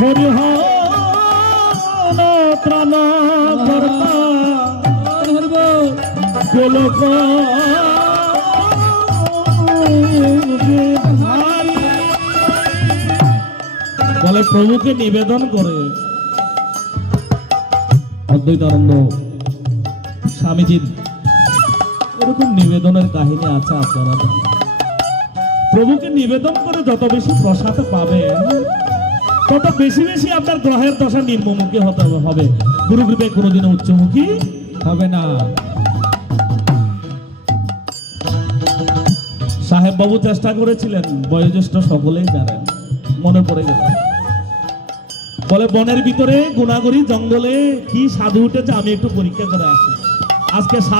হরি ত্রাণ কর্তা গোলক বলে প্রভুকে নিবেদন করে। অদ্বৈতানন্দ স্বামীজির এরকম নিবেদনের কাহিনী আছে, আপনারা জানেন। প্রভুকে নিবেদন করে যত বেশি প্রসাদ পাবেন তত বেশি বেশি আপনার গ্রহের দশা নিম্নমুখী হতে হবে, গুরুকৃপায় কোনোদিনও উচ্চমুখী হবে না। সাহেব বাবু চেষ্টা করেছিলেন, বয়োজ্যেষ্ঠ সকলেই জানেন, মনে পড়ে গেল। বলে বনের ভিতরে গুণাগরি জঙ্গলে কি সাধু উঠেছে, আমি একটু পরীক্ষা করে আসি। আজকে